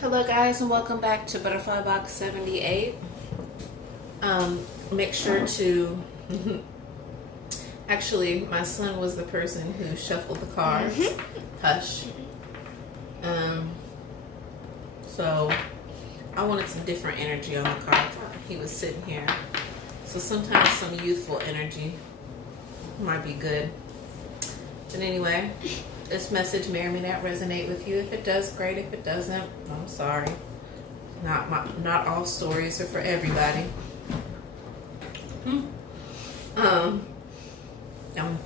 Hello guys, and welcome back to Butterfly Box 78. Make sure to actually, my son was the person who shuffled the cards. Hush. So I wanted some different energy on the cards. He was sitting here, so sometimes some youthful energy might be good. But anyway, this message may or may not resonate with you. If it does, great. If it doesn't, I'm sorry. Not all stories are for everybody. I'm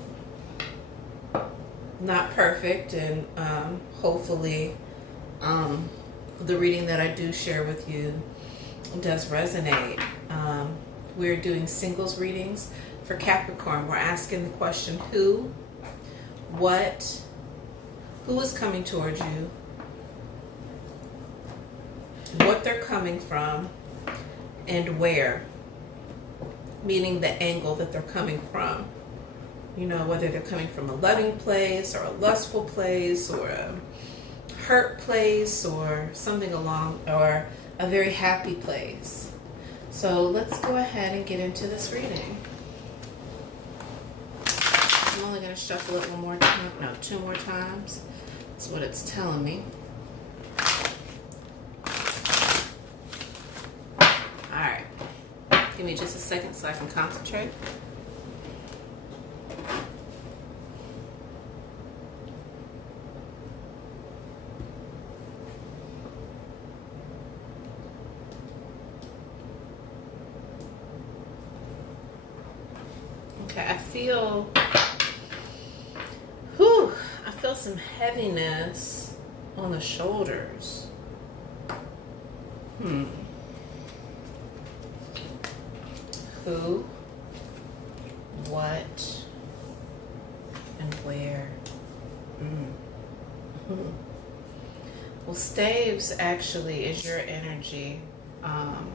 not perfect, and hopefully the reading that I do share with you does resonate. We're doing singles readings for Capricorn. We're asking the question, who, what, who is coming towards you, what they're coming from, and where, meaning the angle that they're coming from. You know, whether they're coming from a loving place or a lustful place or a hurt place or something along, or a very happy place. So let's go ahead and get into this reading. I'm only going to shuffle it one more time. No, two more times. That's what it's telling me. Alright. Give me just a second so I can concentrate. Okay, I feel some heaviness on the shoulders. Who, what, and where? Well, staves actually is your energy, and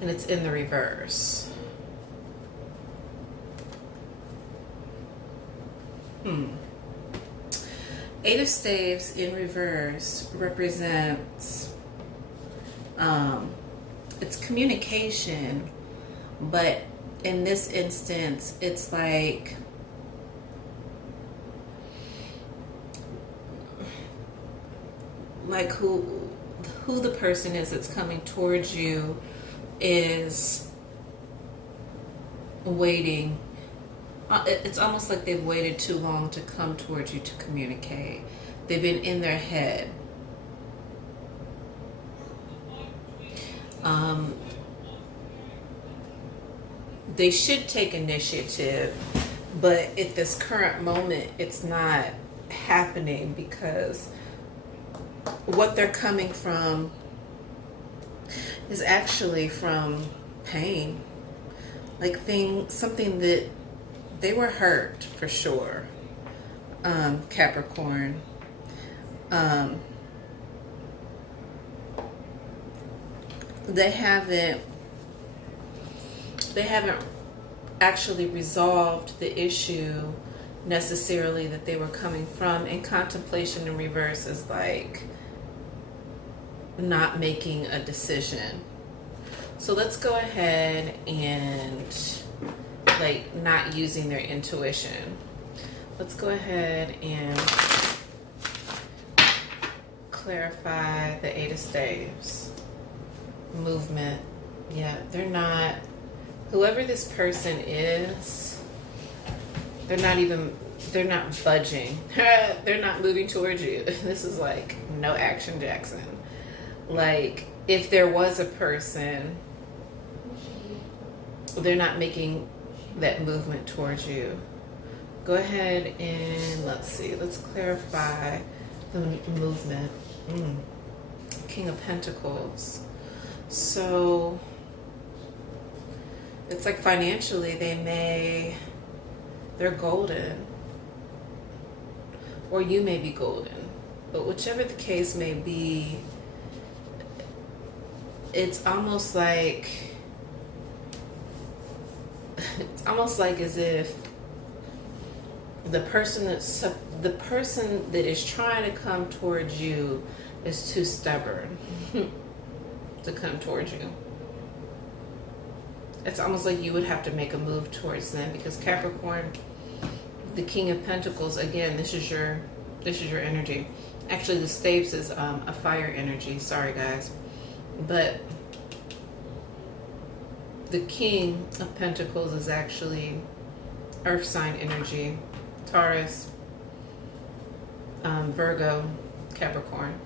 it's in the reverse. Eight of Staves in reverse represents it's communication, but in this instance it's like who the person is that's coming towards you is waiting. It's almost like they've waited too long to come towards you to communicate. They've been in their head. They should take initiative, but at this current moment, it's not happening because what they're coming from is actually from pain. Like something that they were hurt for sure, Capricorn. They haven't actually resolved the issue necessarily that they were coming from. And contemplation in reverse is like not making a decision. So let's go ahead and like not using their intuition. Let's go ahead and clarify the Eight of Staves. Movement. Yeah, they're not, whoever this person is, they're not budging. They're not moving towards you. This is like no action Jackson. Like if there was a person, they're not making that movement towards you. Go ahead and let's clarify the movement. King of Pentacles. So it's like financially they're golden, or you may be golden, but whichever the case may be, it's almost like as if the person that is trying to come towards you is too stubborn to come towards you. It's almost like you would have to make a move towards them, because Capricorn, the King of Pentacles, again, this is your energy. Actually, the staves is a fire energy. Sorry, guys, but the King of Pentacles is actually earth sign energy. Taurus, Virgo, Capricorn.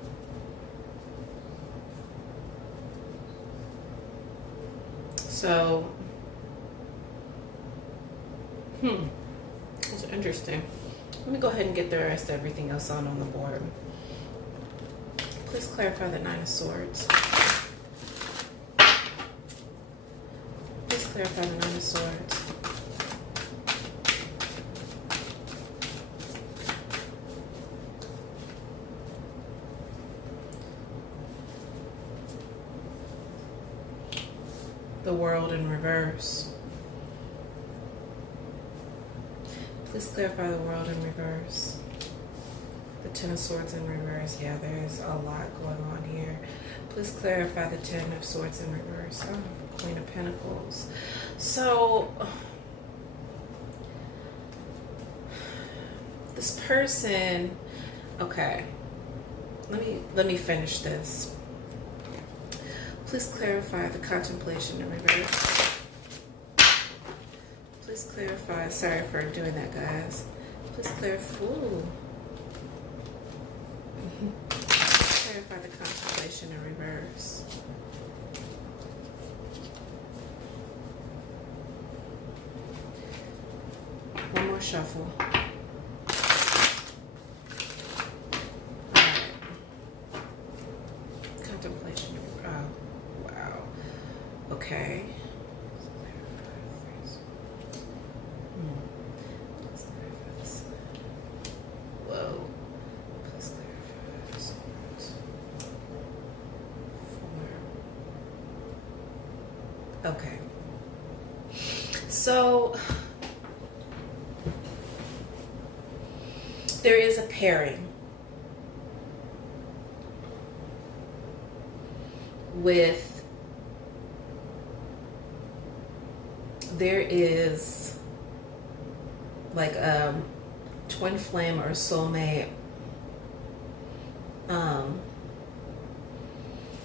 So, it's interesting. Let me go ahead and get the rest of everything else on the board. Please clarify the Nine of Swords. Please clarify the Nine of Swords. The World in reverse. Please clarify the World in reverse. The Ten of Swords in reverse. Yeah, there's a lot going on here. Please clarify the Ten of Swords in reverse. Oh, Queen of Pentacles. So, this person, okay, let me finish this. Please clarify the Contemplation in reverse. Please clarify, sorry for doing that, guys. Please clarify, clarify the Contemplation in reverse. One more shuffle. Alright. Contemplation in reverse. Oh, wow. Okay. Whoa. Please clarify the swords. 4. Okay. So there is a pairing with, there is like a twin flame or a soulmate,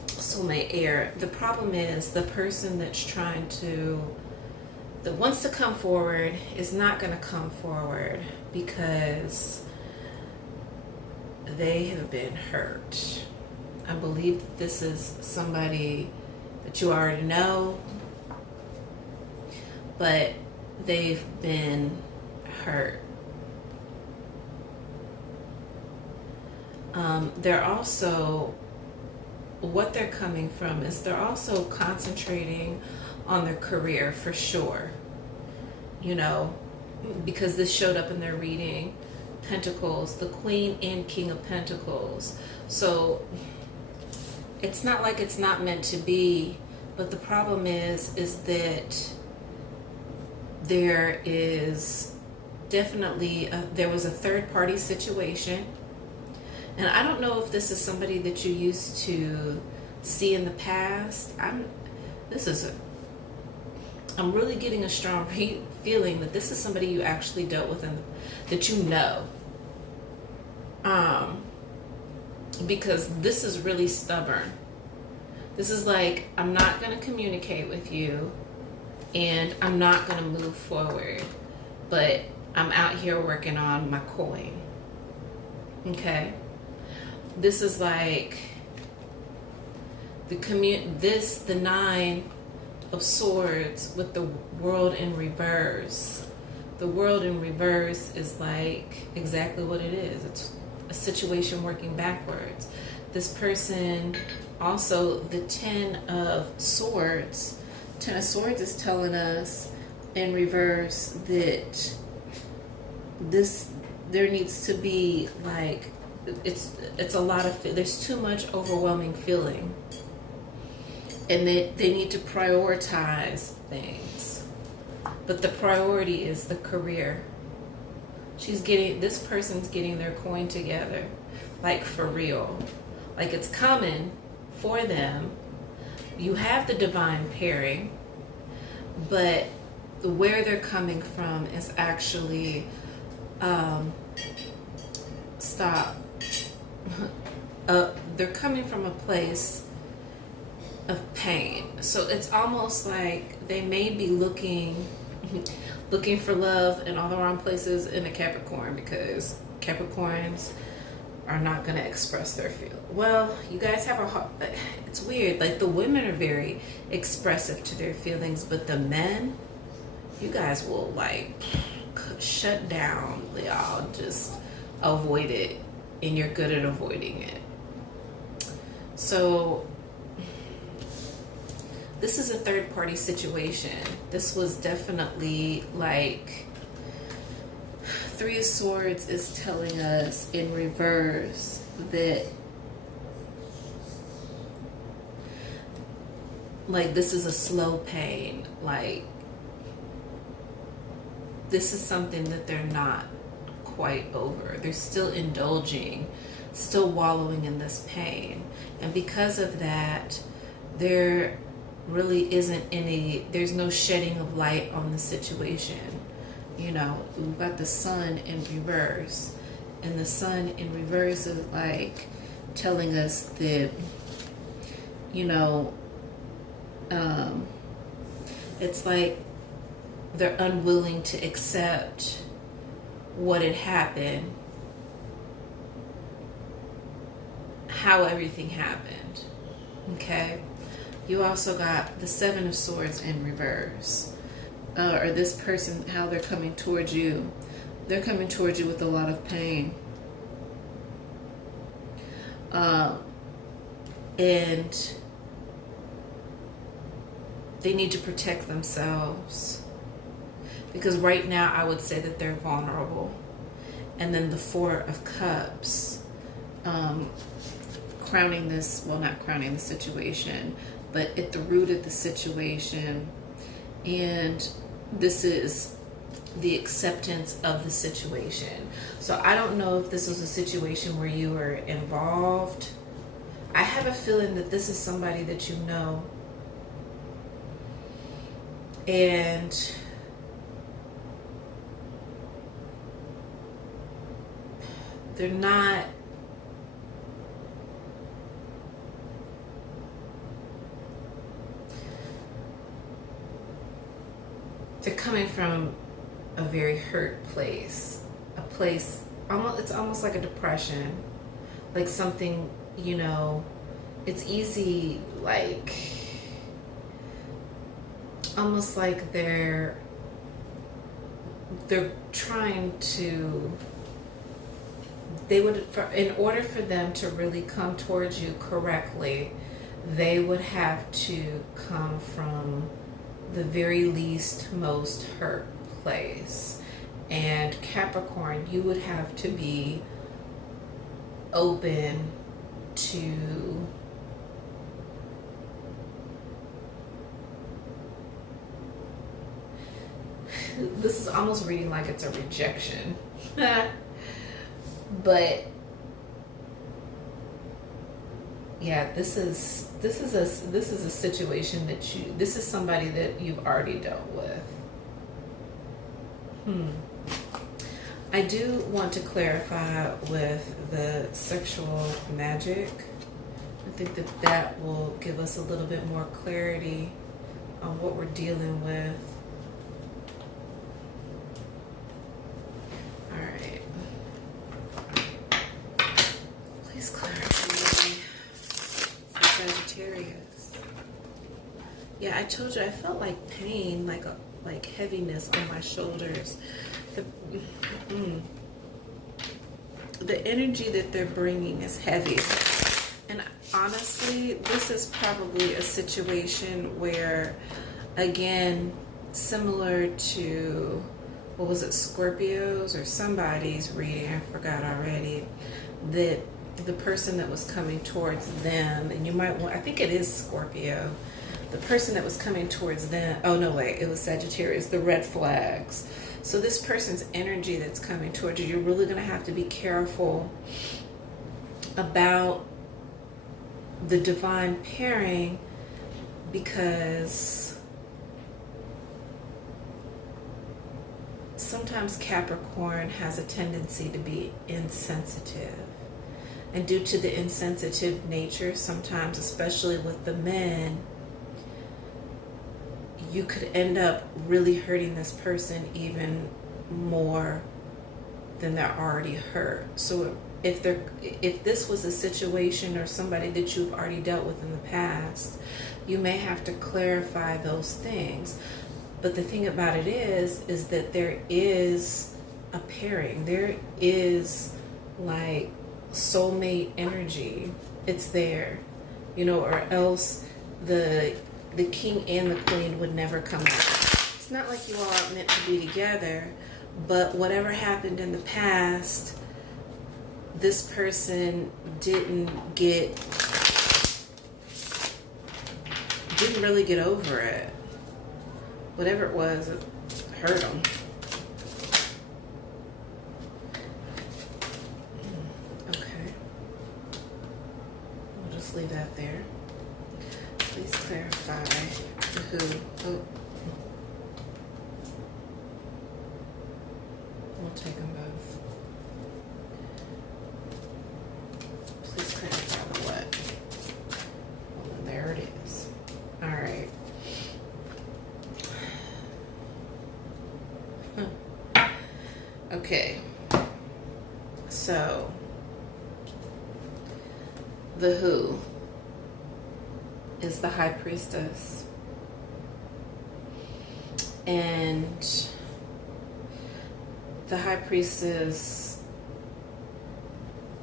soulmate air. The problem is the person that wants to come forward is not going to come forward because they have been hurt. I believe that this is somebody that you already know, but they've been hurt. They're also, what they're coming from is they're also concentrating on their career for sure. You know, because this showed up in their reading. Pentacles, the Queen and King of Pentacles. So it's not like it's not meant to be, but the problem is that there is definitely there was a third party situation, and I don't know if this is somebody that you used to see in the past. I'm really getting a strong feeling that this is somebody you actually dealt with and that you know. Because this is really stubborn. This is like, I'm not going to communicate with you and I'm not going to move forward, but I'm out here working on my coin. Okay? This is like the Nine of Swords with the World in reverse. The World in reverse is like exactly what it is. It's a situation working backwards. This person, also the Ten of Swords. Ten of Swords is telling us in reverse that there needs to be like, it's a lot of, there's too much overwhelming feeling, and that they need to prioritize things, but the priority is the career. This person's getting their coin together, like for real. Like it's coming for them. You have the divine pairing, but where they're coming from is actually, they're coming from a place of pain. So it's almost like they may be looking for love in all the wrong places in a Capricorn, because Capricorns are not going to express their feel. Well, you guys have it's weird. Like the women are very expressive to their feelings, but the men, you guys will like shut down. Y'all just avoid it, and you're good at avoiding it. So this is a third party situation. This was definitely like Three of Swords is telling us in reverse that like this is a slow pain. Like this is something that they're not quite over. They're still indulging, still wallowing in this pain. And because of that, there really there's no shedding of light on the situation. You know, we've got the Sun in reverse, and the Sun in reverse is like telling us that, you know, it's like they're unwilling to accept what had happened, how everything happened. Okay. You also got the Seven of Swords in reverse. Or this person, how they're coming towards you. They're coming towards you with a lot of pain. And they need to protect themselves. Because right now I would say that they're vulnerable. And then the Four of Cups, crowning this, well, not crowning the situation, but at the root of the situation. And this is the acceptance of the situation. So I don't know if this was a situation where you were involved. I have a feeling that this is somebody that you know. And they're not they're coming from a very hurt place, a place it's almost like a depression, like something, you know, it's easy, like almost like they're trying to, in order for them to really come towards you correctly, they would have to come from the very least most hurt place. And Capricorn, you would have to be open to this is almost reading like it's a rejection. But yeah, this is a situation that this is somebody that you've already dealt with. I do want to clarify with the sexual magic. I think that will give us a little bit more clarity on what we're dealing with. All right. Please clarify for Sagittarius. Yeah, I told you I felt like pain, like heaviness on my shoulders. The energy that they're bringing is heavy. And honestly, this is probably a situation where, again, similar to, what was it, Scorpios or somebody's reading, I forgot already, that the person that was coming towards them, and you might want, I think it is Scorpio, the person that was coming towards them, oh no, wait, it was Sagittarius, the red flags. So this person's energy that's coming towards you, you're really going to have to be careful about the divine pairing, because sometimes Capricorn has a tendency to be insensitive. And due to the insensitive nature, sometimes, especially with the men, you could end up really hurting this person even more than they're already hurt. So if this was a situation or somebody that you've already dealt with in the past, you may have to clarify those things. But the thing about it is that there is a pairing. There is like soulmate energy. It's there, or else the king and the queen would never come out. It's not like you all are meant to be together, but whatever happened in the past, this person didn't really get over it. Whatever it was, it hurt them. Okay. We'll just leave that there. Please clarify the who. Oh. We'll take them both. Please clarify the what. Well, then there it is. All right. Okay. So, the who is the High Priestess, and the High Priestess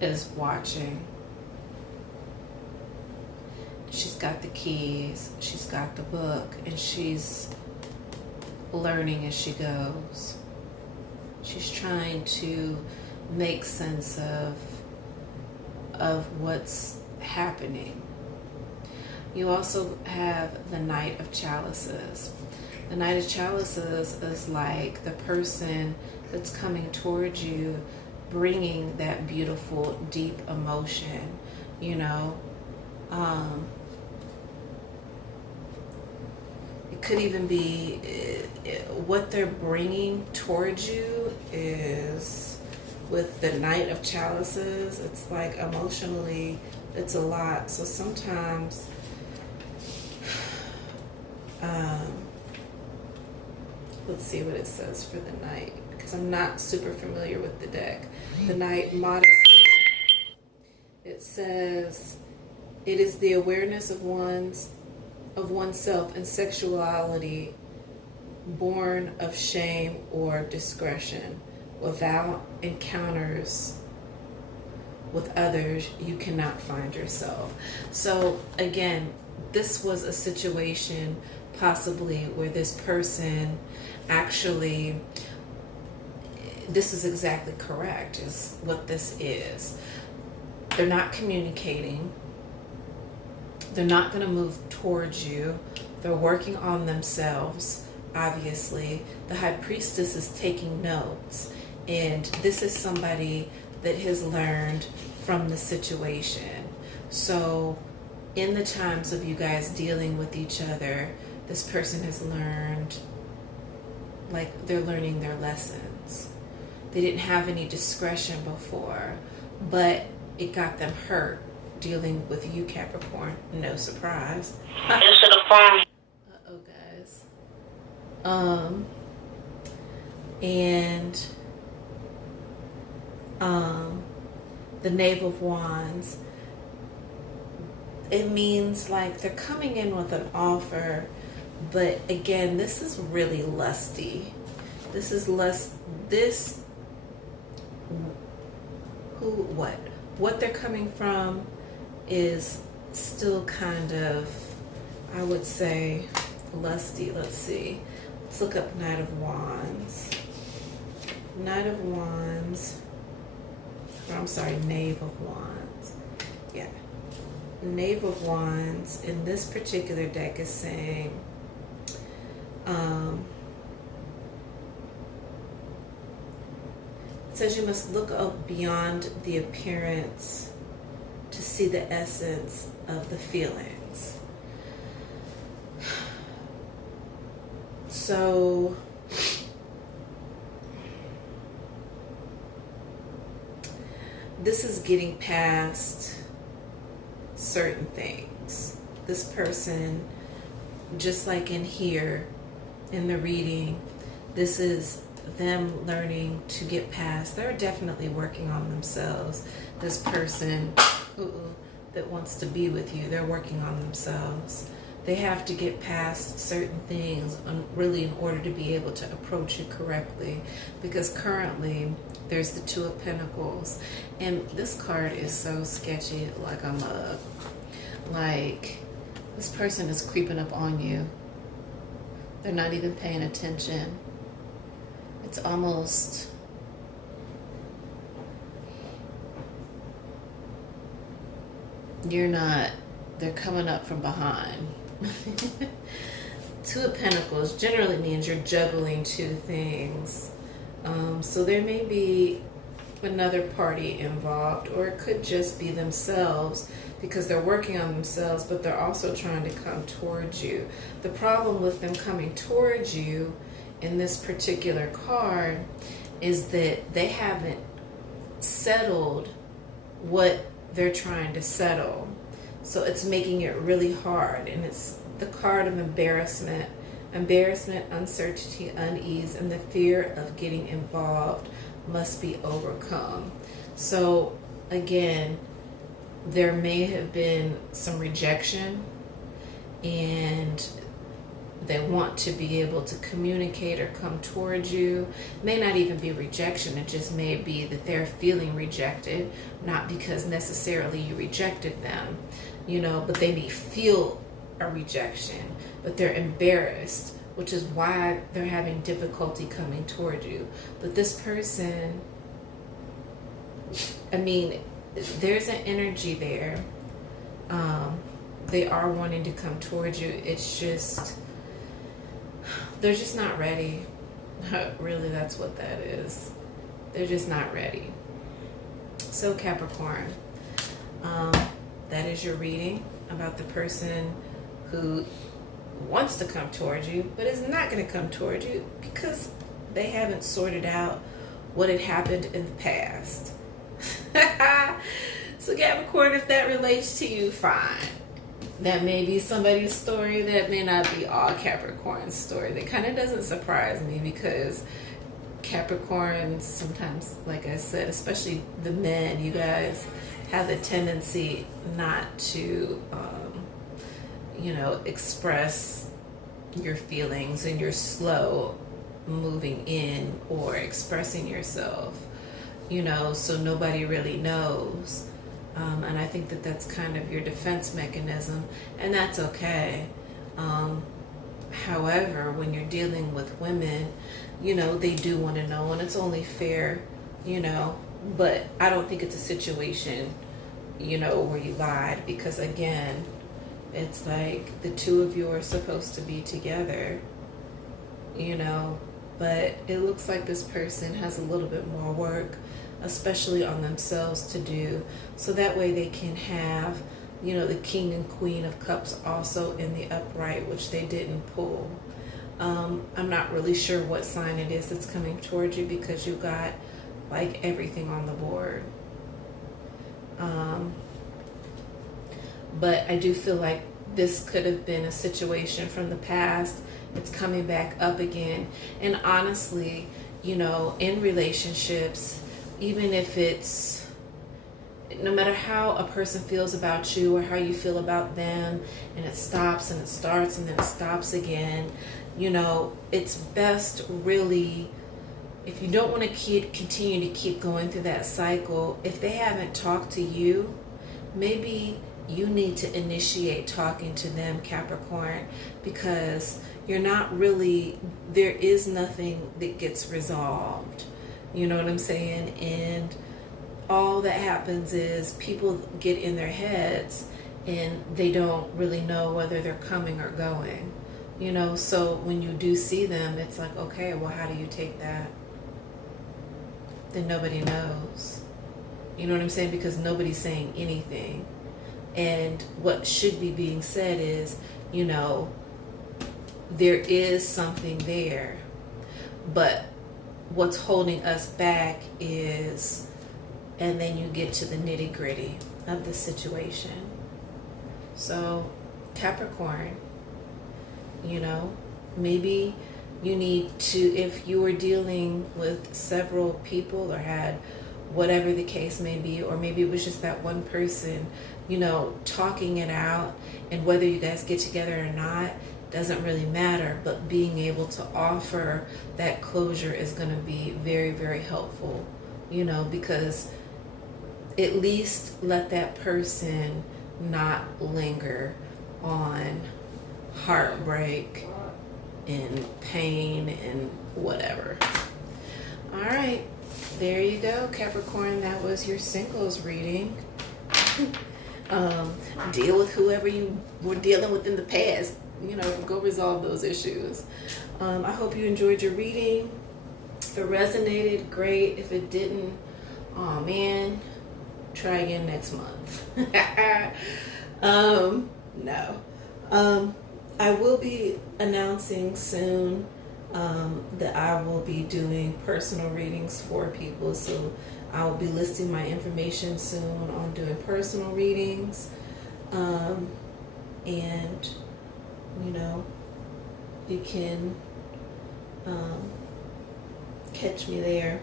is watching. She's got the keys, she's got the book, and she's learning as she goes. She's trying to make sense of what's happening. You also have the Knight of Chalices. The Knight of Chalices is like the person that's coming towards you, bringing that beautiful, deep emotion, It could even be what they're bringing towards you is with the Knight of Chalices. It's like emotionally, it's a lot. So sometimes, let's see what it says for the Knight, because I'm not super familiar with the deck. The Knight, modesty. It says, it is the awareness of oneself and sexuality born of shame or discretion. Without encounters with others, you cannot find yourself. So again, this was a situation possibly where this person actually, this is exactly correct, is what this is. They're not communicating. They're not going to move towards you. They're working on themselves, obviously. The High Priestess is taking notes. And this is somebody that has learned from the situation. So in the times of you guys dealing with each other, this person has learned, like they're learning their lessons. They didn't have any discretion before, but it got them hurt dealing with you, Capricorn. No surprise. Answer the phone. Uh-oh, guys. And the Knave of Wands, it means like they're coming in with an offer, but again, this is really lusty. This is what they're coming from is still kind of, I would say, lusty. Let's see. Let's look up Knight of Wands. Knight of Wands. Or I'm sorry, Knave of Wands. Yeah. Knave of Wands in this particular deck is saying, says you must look beyond the appearance to see the essence of the feelings. So this is getting past certain things. This person, just like in here, in the reading, this is them learning to get past. They're definitely working on themselves. This person that wants to be with you, they're working on themselves. They have to get past certain things really in order to be able to approach you correctly, because currently there's the Two of Pentacles, and this card is so sketchy, like a mug. Like, this person is creeping up on you. They're not even paying attention. It's almost they're coming up from behind. Two of Pentacles generally means you're juggling two things. So there may be another party involved, or it could just be themselves, because they're working on themselves, but they're also trying to come towards you. The problem with them coming towards you in this particular card is that they haven't settled what they're trying to settle. So it's making it really hard, and it's the card of embarrassment, uncertainty, unease, and the fear of getting involved must be overcome. So again, there may have been some rejection, and they want to be able to communicate or come towards you. It may not even be rejection. It just may be that they're feeling rejected, not because necessarily you rejected them, but they may feel a rejection, but they're embarrassed, which is why they're having difficulty coming toward you. But this person, there's an energy there. They are wanting to come towards you. It's just, they're just not ready. Really, that's what that is. They're just not ready. So Capricorn, that is your reading about the person who wants to come towards you, but is not going to come towards you because they haven't sorted out what had happened in the past. So Capricorn, if that relates to you, fine. That may be somebody's story. That may not be all Capricorn's story. That kind of doesn't surprise me, because Capricorns sometimes, like I said, especially the men, you guys have a tendency not to express your feelings, and you're slow moving in or expressing yourself, so nobody really knows. And I think that that's kind of your defense mechanism, and that's okay. However, when you're dealing with women, they do want to know, and it's only fair, but I don't think it's a situation, where you lied, because again, it's like the two of you are supposed to be together, but it looks like this person has a little bit more work, especially on themselves, to do, so that way they can have, the King and Queen of Cups also in the upright, which they didn't pull. I'm not really sure what sign it is that's coming towards you, because you got like everything on the board. But I do feel like this could have been a situation from the past. It's coming back up again. And honestly, in relationships, even if it's, no matter how a person feels about you or how you feel about them, and it stops and it starts and then it stops again, it's best really, if you don't want to continue to keep going through that cycle, if they haven't talked to you, maybe you need to initiate talking to them, Capricorn, because you're not really, there is nothing that gets resolved. You know what I'm saying? And all that happens is people get in their heads and they don't really know whether they're coming or going. So when you do see them, it's like, okay, well, how do you take that? then nobody knows. You know what I'm saying? Because nobody's saying anything. And what should be being said is, you know, there is something there, but what's holding us back is, and then you get to the nitty gritty of the situation. So Capricorn, you know, maybe you need to, if you were dealing with several people or had whatever the case may be, or maybe it was just that one person, you know, talking it out, and whether you guys get together or not doesn't really matter, but being able to offer that closure is going to be very, very helpful, you know, because at least let that person not linger on heartbreak and pain and whatever. All right, there you go, Capricorn. That was your singles reading. Deal with whoever you were dealing with in the past. You know, go resolve those issues. I hope you enjoyed your reading. If it resonated, great. If it didn't, oh man, try again next month. No. I will be announcing soon that I will be doing personal readings for people. So I will be listing my information soon on doing personal readings. And, you know, you can catch me there.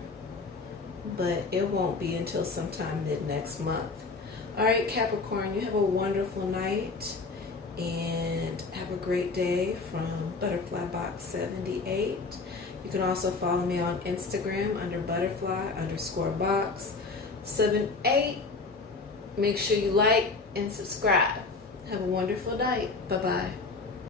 But it won't be until sometime mid next month. All right, Capricorn, you have a wonderful night and have a great day from Butterfly Box 78. You can also follow me on Instagram under butterfly_box 78. Make sure you like and subscribe. Have a wonderful night. Bye-bye.